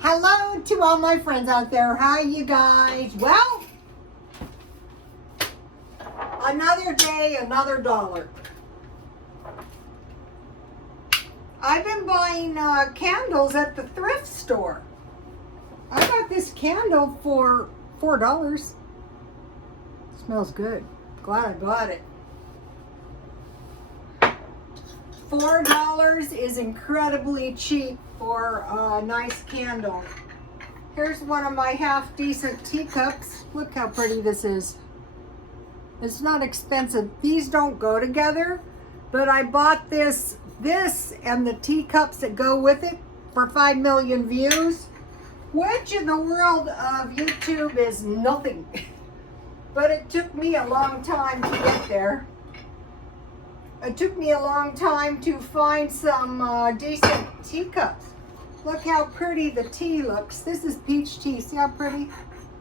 Hello to all my friends out there. Hi, you guys. Well, another day, another dollar. I've been buying candles at the thrift store. I got this candle for $4. Smells good. Glad I bought it. $4 is incredibly cheap for a nice candle. Here's one of my half decent teacups. Look how pretty this is. It's not expensive. These don't go together, but I bought this and the teacups that go with it for 5 million views, which in the world of YouTube is nothing. But it took me a long time to get there. It took me a long time to find some decent teacups. Look how pretty the tea looks. This is peach tea. See how pretty?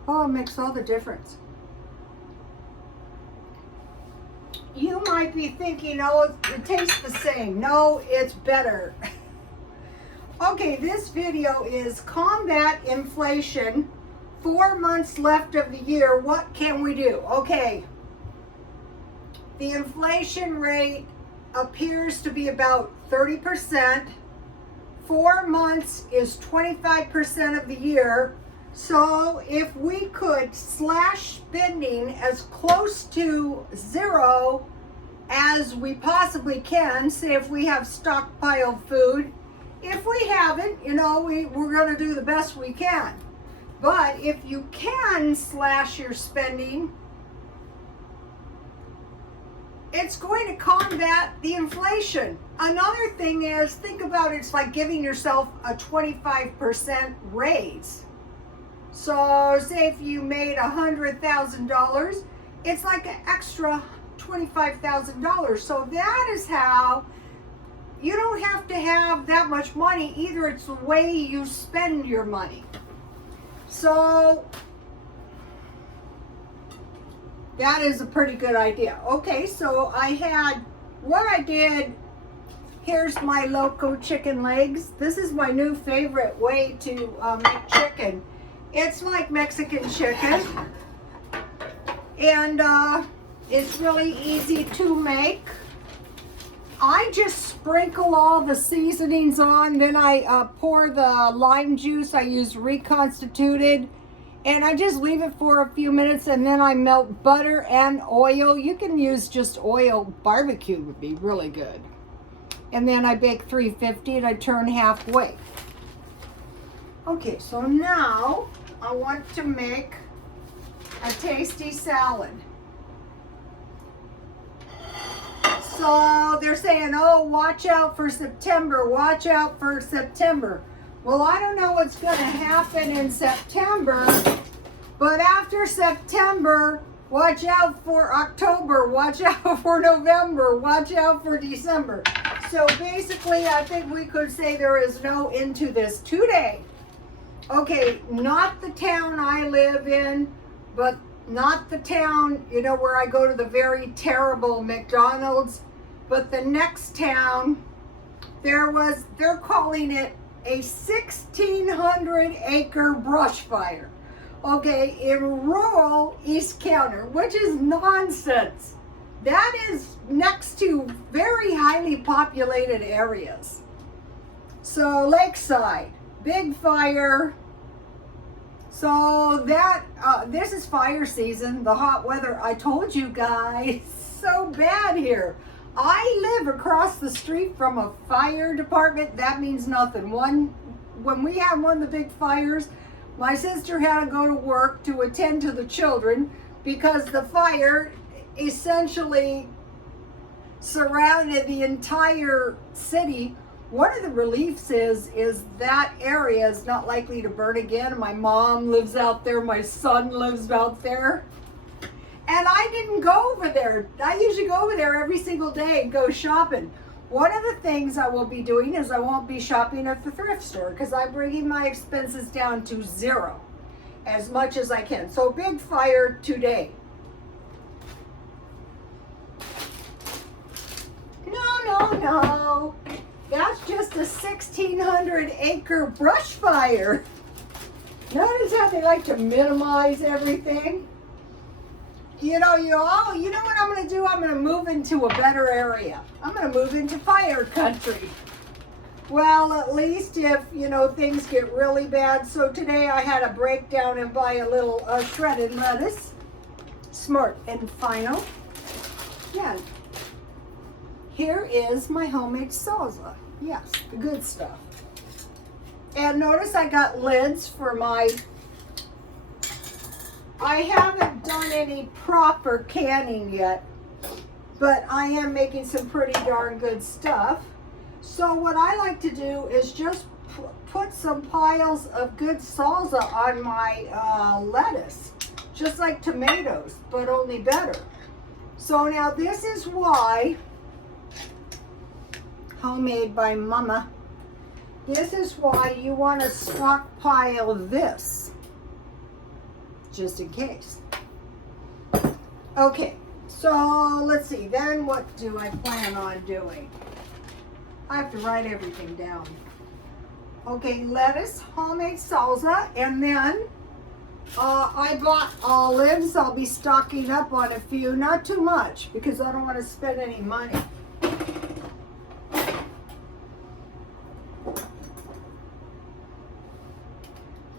Oh, it makes all the difference. You might be thinking, oh, it tastes the same. No, it's better. Okay, this video is combat inflation. 4 months left of the year. What can we do? Okay. The inflation rate appears to be about 30%. 4 months is 25% of the year. So if we could slash spending as close to zero as we possibly can, say if we have stockpiled food. If we haven't, you know, we're going to do the best we can. But if you can slash your spending, it's going to combat the inflation. Another thing is, think about it, it's like giving yourself a 25% raise. So say if you made $100,000, it's like an extra $25,000. So that is how you don't have to have that much money either. It's the way you spend your money. So that is a pretty good idea. Okay, so what I did, here's my loco chicken legs. This is my new favorite way to make chicken. It's like Mexican chicken, and it's really easy to make. I just sprinkle all the seasonings on, then I pour the lime juice. I use reconstituted, and I just leave it for a few minutes, and then I melt butter and oil. You can use just oil. Barbecue would be really good. And then I bake 350 and I turn halfway. Okay, so now I want to make a tasty salad. So they're saying, oh, watch out for September, watch out for September. Well, I don't know what's going to happen in September, but after September, watch out for October, watch out for November, watch out for December. So basically, I think we could say there is no end to this today. Okay, not the town I live in, but not the town, you know, where I go to the very terrible McDonald's, but the next town, they're calling it a 1,600-acre brush fire, okay, in rural East County, which is nonsense. That is next to very highly populated areas. So Lakeside, big fire. So that, this is fire season, the hot weather. I told you guys, so bad here. I live across the street from a fire department. That means nothing. When we had one of the big fires, my sister had to go to work to attend to the children because the fire essentially surrounded the entire city. One of the reliefs is that area is not likely to burn again. My mom lives out there. My son lives out there. And I didn't go over there. I usually go over there every single day and go shopping. One of the things I will be doing is I won't be shopping at the thrift store because I'm bringing my expenses down to zero as much as I can. So big fire today. No. That's just a 1,600-acre brush fire. Notice how they like to minimize everything. You know what I'm going to do? I'm going to move into a better area. I'm going to move into fire country. Well, at least if, things get really bad. So today I had to break down and buy a little shredded lettuce. Smart and final. Yeah. Here is my homemade salsa. Yes, the good stuff. And notice I got lids for my... I haven't done any proper canning yet, but I am making some pretty darn good stuff. So what I like to do is just put some piles of good salsa on my lettuce, just like tomatoes, but only better. So now this is why, homemade by Mama, this is why you want to stockpile this. Just in case. Okay, so let's see, then what do I plan on doing? I have to write everything down. Okay, lettuce, homemade salsa, and then I bought olives. I'll be stocking up on a few, not too much, because I don't want to spend any money.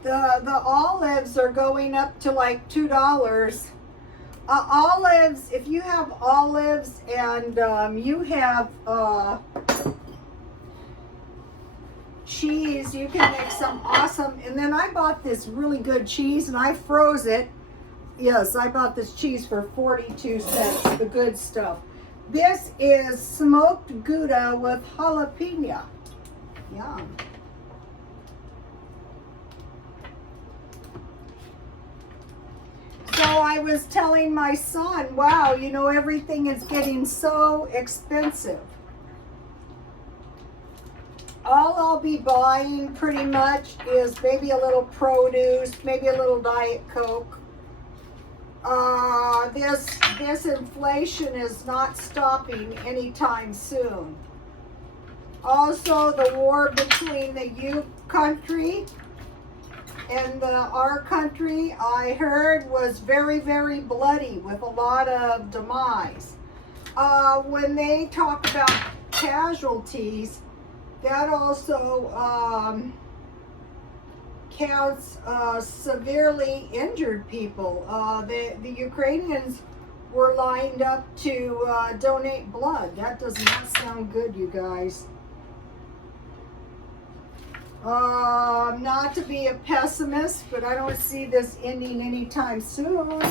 The olives are going up to like $2. Olives, if you have olives and you have cheese, you can make some awesome. And then I bought this really good cheese and I froze it. Yes, I bought this cheese for 42 cents, the good stuff. This is smoked Gouda with jalapeno. Yum. So I was telling my son, wow, everything is getting so expensive. All I'll be buying pretty much is maybe a little produce, maybe a little Diet Coke. This inflation is not stopping anytime soon. Also, the war between the country and our country, I heard, was very, very bloody with a lot of demise. When they talk about casualties, that also counts severely injured people. The Ukrainians were lined up to donate blood. That does not sound good, you guys. Not to be a pessimist, but I don't see this ending anytime soon.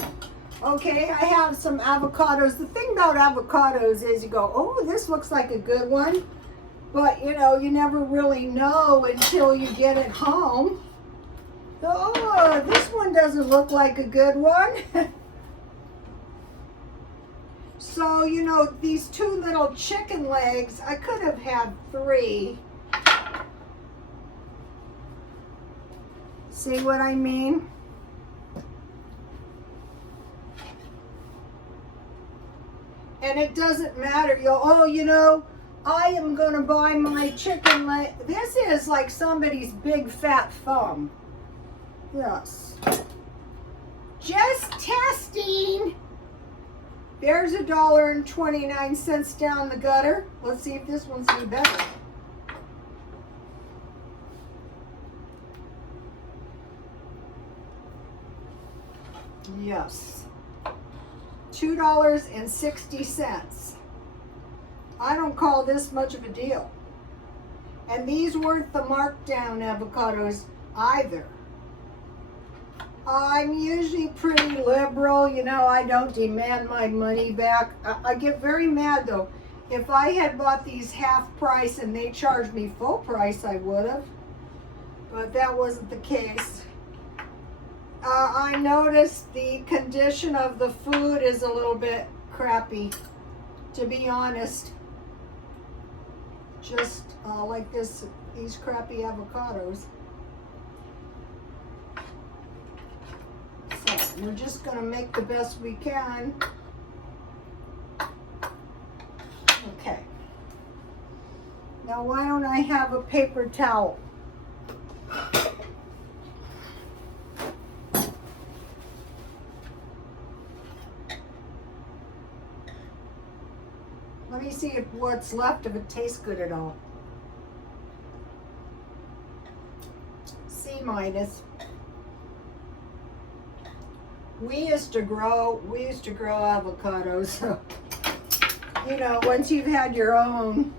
Okay, I have some avocados. The thing about avocados is you go, oh, this looks like a good one. But, you never really know until you get it home. Oh, this one doesn't look like a good one. So, these two little chicken legs, I could have had 3. See what I mean? And it doesn't matter. I am going to buy my chicken leg. This is like somebody's big fat thumb. Yes. Just testing. There's $1.29 down the gutter. Let's see if this one's any better. Yes. $2.60. I don't call this much of a deal. And these weren't the markdown avocados either. I'm usually pretty liberal, I don't demand my money back. I get very mad though. If I had bought these half price and they charged me full price, I would have. But that wasn't the case. I noticed the condition of the food is a little bit crappy, to be honest. Just like these crappy avocados. So we're just going to make the best we can. Okay. Now why don't I have a paper towel? Let me see if what's left of it tastes good at all. C minus. We used to grow avocados. So, you know, once you've had your own.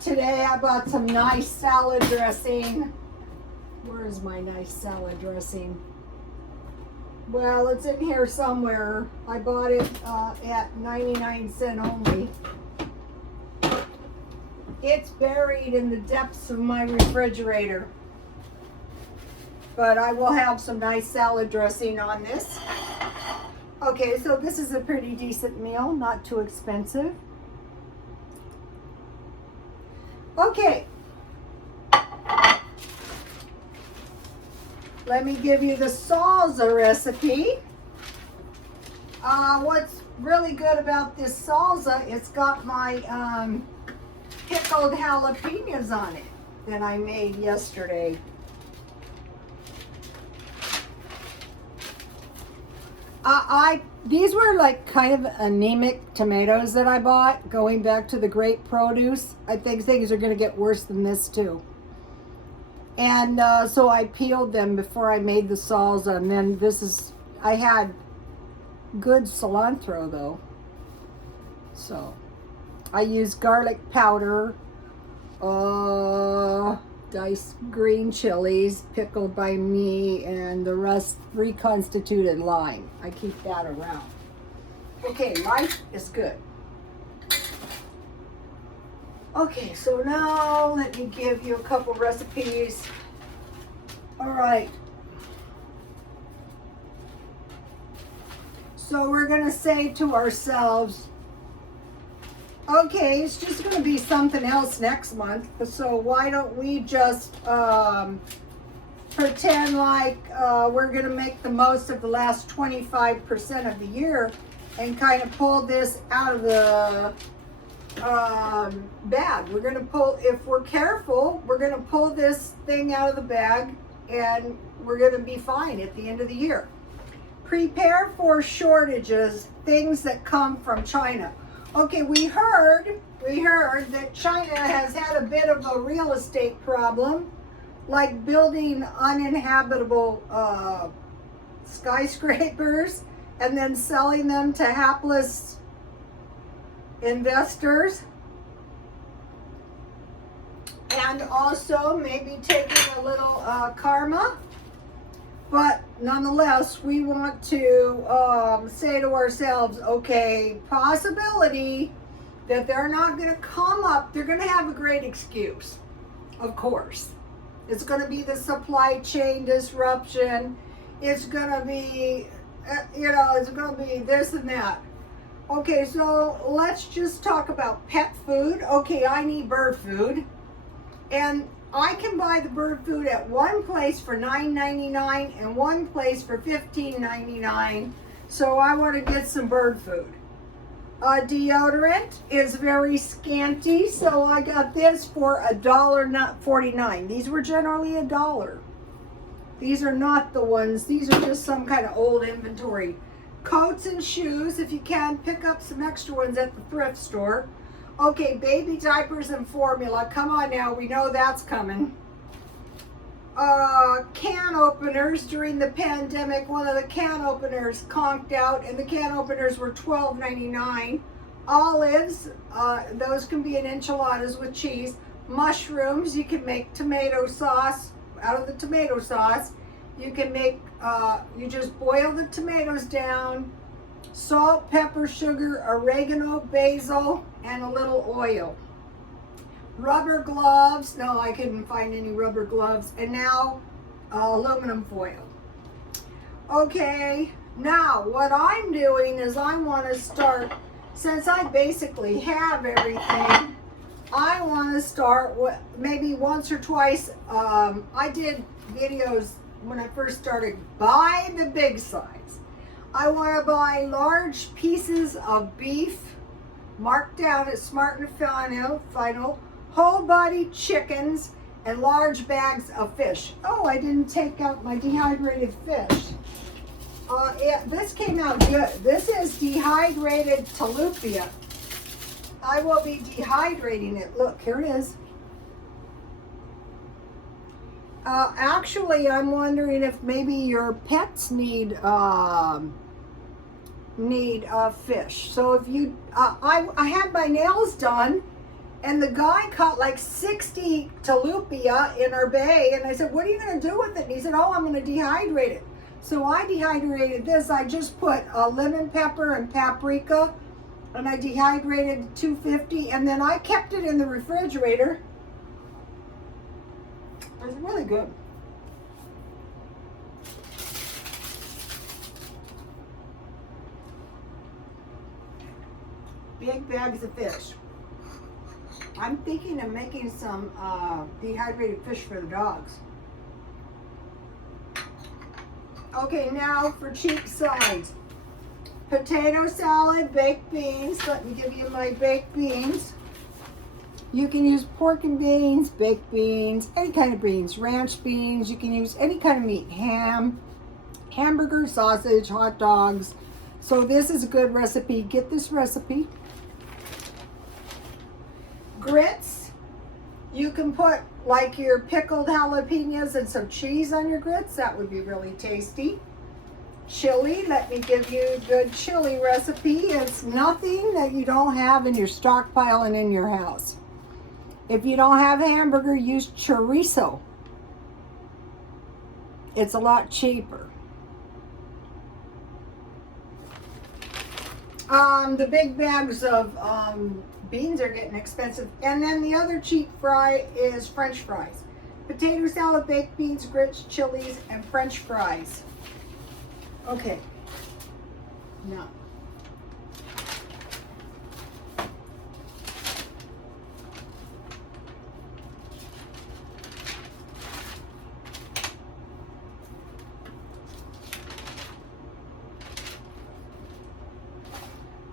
Today I bought some nice salad dressing. Where is my nice salad dressing? Well, it's in here somewhere. I bought it at 99 cents only. It's buried in the depths of my refrigerator. But I will have some nice salad dressing on this. Okay, so this is a pretty decent meal, not too expensive. Okay. Let me give you the salsa recipe. What's really good about this salsa, it's got my pickled jalapenos on it that I made yesterday. These were like kind of anemic tomatoes that I bought, going back to the great produce. I think things are going to get worse than this too. And so I peeled them before I made the salsa, and then I had good cilantro though. So I used garlic powder, diced green chilies, pickled by me, and the rest reconstituted lime. I keep that around. Okay, life is good. Okay, so now let me give you a couple recipes. All right. So we're gonna say to ourselves, okay, it's just going to be something else next month, so why don't we just pretend like we're going to make the most of the last 25% of the year and kind of pull this out of the bag. We're going to pull, if we're careful, we're going to pull this thing out of the bag and we're going to be fine at the end of the year. Prepare for shortages, things that come from China. Okay, we heard that China has had a bit of a real estate problem, like building uninhabitable skyscrapers and then selling them to hapless investors. And also maybe taking a little karma. But nonetheless, we want to say to ourselves, okay, possibility that they're not going to come up. They're going to have a great excuse, of course. It's going to be the supply chain disruption. It's going to be, it's going to be this and that. Okay, so let's just talk about pet food. Okay, I need bird food. And I can buy the bird food at one place for $9.99 and one place for $15.99. So I want to get some bird food. Deodorant is very scanty, so I got this for $1.49. These were generally $1. These are not the ones. These are just some kind of old inventory. Coats and shoes, if you can, pick up some extra ones at the thrift store. Okay, baby diapers and formula. Come on now, we know that's coming. Can openers. During the pandemic, one of the can openers conked out, and the can openers were $12.99. Olives, those can be in enchiladas with cheese. Mushrooms, you can make tomato sauce out of the tomato sauce. You can make, you just boil the tomatoes down. Salt, pepper, sugar, oregano, basil, and a little oil. Rubber gloves. No, I couldn't find any rubber gloves. And now aluminum foil. Okay, now what I'm doing is I want to start, since I basically have everything, I want to start with maybe once or twice. I did videos when I first started, buy the big size. I want to buy large pieces of beef, marked down at Smart and Final, whole body chickens, and large bags of fish. Oh, I didn't take out my dehydrated fish. This came out good. This is dehydrated tilapia. I will be dehydrating it. Look, here it is. Actually, I'm wondering if maybe your pets need fish. So if you, I had my nails done, and the guy caught like 60 tilapia in our bay, and I said, "What are you going to do with it?" And he said, "Oh, I'm going to dehydrate it." So I dehydrated this. I just put lemon pepper and paprika, and I dehydrated 250, and then I kept it in the refrigerator. It was really good. Big bags of fish. I'm thinking of making some dehydrated fish for the dogs. Okay, now for cheap sides. Potato salad, baked beans. Let me give you my baked beans. You can use pork and beans, baked beans, any kind of beans, ranch beans. You can use any kind of meat, ham, hamburger, sausage, hot dogs. So this is a good recipe. Get this recipe. Grits. You can put like your pickled jalapenos and some cheese on your grits. That would be really tasty. Chili. Let me give you a good chili recipe. It's nothing that you don't have in your stockpile and in your house. If you don't have hamburger, use chorizo. It's a lot cheaper. The big bags of beans are getting expensive. And then the other cheap fry is French fries. Potato salad, baked beans, grits, chilies, and French fries. Okay. Now.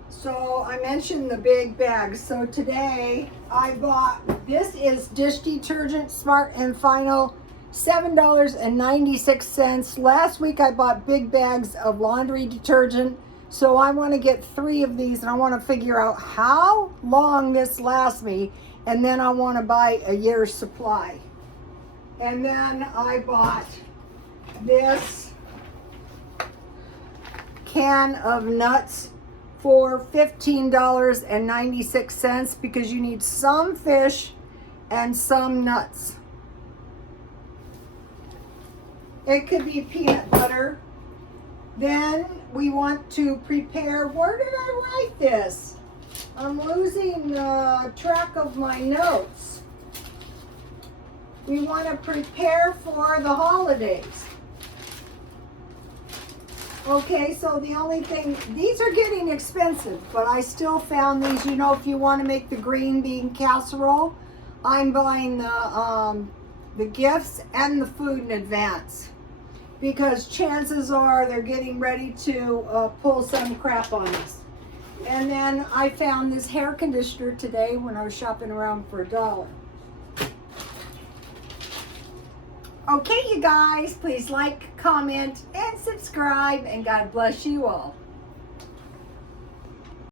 So I mentioned the big bags. So today I bought, this is dish detergent, Smart and Final, $7.96. Last week I bought big bags of laundry detergent. So I want to get 3 of these, and I want to figure out how long this lasts me. And then I want to buy a year's supply. And then I bought this can of nuts for $15.96 because you need some fish and some nuts. It could be peanut butter. Then we want to prepare, where did I write this? I'm losing track of my notes. We want to prepare for the holidays. Okay, so the only thing, these are getting expensive, but I still found these. You know, if you want to make the green bean casserole, I'm buying the gifts and the food in advance, because chances are they're getting ready to pull some crap on us. And then I found this hair conditioner today when I was shopping around for $1. Okay, you guys, please like, comment, and subscribe, and God bless you all.